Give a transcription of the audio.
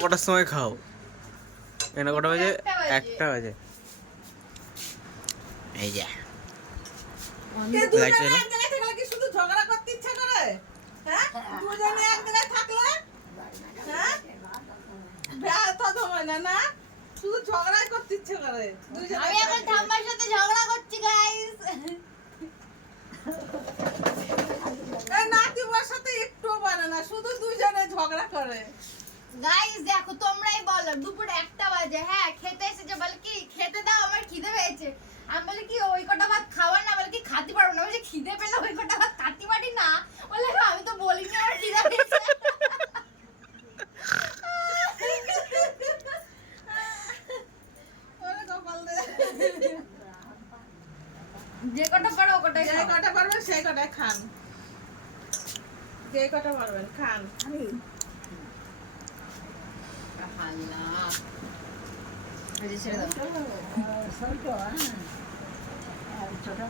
কটার সময় খাও? এনা কটা বাজে? 1টা বাজে। এই যে লাইট জ্বালা। কি শুধু ঝগড়া করতে ইচ্ছা করে? হ্যাঁ, দুজনে এক জায়গায় থাকলে হ্যাঁ ব্যথা হয় না না, শুধু ঝগড়াই করতে ইচ্ছে করে। আমি এখন ঠাম্মার সাথে ঝগড়া করছি গাইস। এই নাতিবার সাথে একটুও পারে না, শুধু দুজনে ঝগড়া করে। গাইস দেখো তোমরাই বলো, দুপুর 1টা বাজে, হ্যাঁ খেতে এসেছে, বলে কি খেতে দাও আমার খিদে পেয়েছে। আমি বলি কি ওই কটা ভাত খাওয়া না, বলে কি খাতে পারবো না, বলছে খিদে পেলে ওই কটা ভাত খাতে পারি না। বলে আমি তো বলিনি আমার খিদে পেয়েছে। ওরে কপাল রে। যে কটা পারো ও কটাই যে খাও। কটা পারবেন সেই কটাই খান, যে কটা পারবেন খান। আল্লাহ এই যে ছেড়ে দাও। ছোট